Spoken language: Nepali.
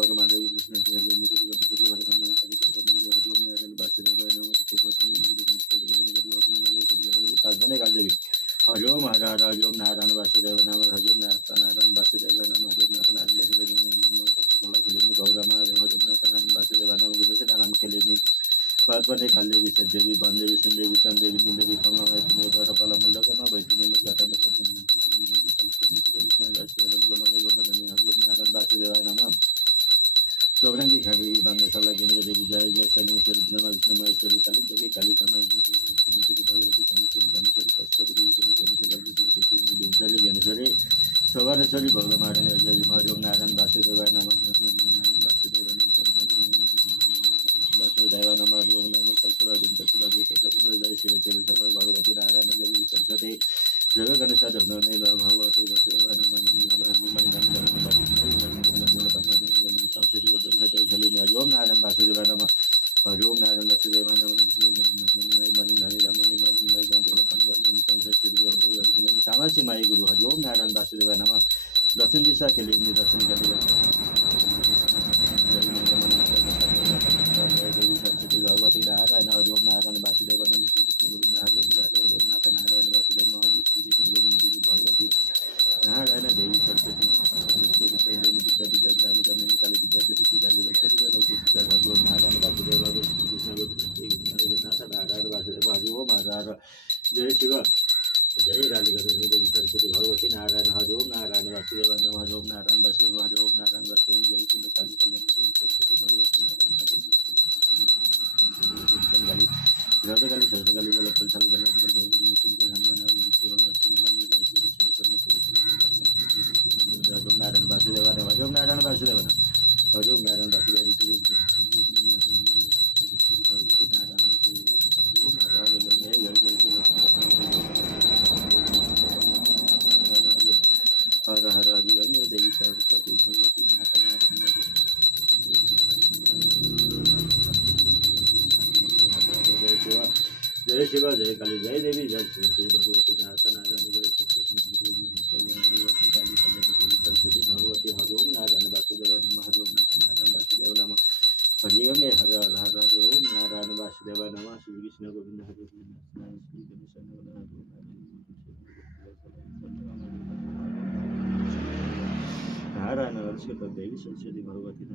गौरमादेवी कृष्ण देवी हरिओम हर हरिओम नारायण वासुदेव नाम हरिओम नारायण वासुदेव नाम हरिओम नारायण वासुदेव नाम गौरमादेव हरिओम नारायण वासुदेव नाम गुरुनाम केलेनी पार्वती काली देवी बंदेवी संदेवी चंदेवी नीदेवी कमलामाई द्वारा पालमल्लकमा वैष्णवी नारायण वासुदेवाय नमः चौरंगी खड़देवी बांगेशाला केंद्र देवी जय जय शैलेश्वरी ब्रह्मा विष्णु महेश्वरी काली जोगी काली कामाई भगवती कामेश्वरी ज्ञानेश्वरी पशुपति ज्ञानेश्वरी सवर्णेश्वरी भगवती हरिओम नारायण वासुदेवाय नमः वासुदेवाय नमः हरिओम नमः जय शिव शिव सर्व भगवती नारायण देवी सरस्वती जय गणेश भगवती वासुदेवाय नमः हरिओम नारायण वासुदेवाय नमः हरिओम नारायण वासुदेवाय नमः सामासी माई गुरु हरिओम नारायण वासुदेवाय नमः दक्षिण दिशा के लिए दक्षिण सरस्वती भगवती नारायण हरिओम नारायण वासुदेव नारायण वासुदेव श्री कृष्ण गोविंद गुरु भगवती नारायण देवी सरस्वती काली विद्या हरिओम नारायण वासुदेव नारायण वासुदेव हरिओम जय शिव जय काली देवी सरस्वती भगवती नारायण हरिओम नारायण वासुदेव नम हरिओम नारायण वासुदेव हरिओम नारायण वासुदेव जय शिव काली कल्याण देवी सरस्वती भगवती नारायण काली सरस्वती बल फल नारायण वासुदेव हरिओम नारायण वासुदेव हरिओम नारायण वासुदेव हर हर हरि गंगे देवी सरस्वती भगवती माता नारायण जय शिव जय काली जय देवी जय श्री भगवती माता नारायण जय भगवती काली सरस्वती भगवती हरिओम नारायण वासुदेव नमः हरिओम नारायण वासुदेव नमः हरिओम हर हर हरिओम नारायण वासुदेव नमः श्री कृष्ण गोविंद हरि नारायण देवी सरस्वती भगवती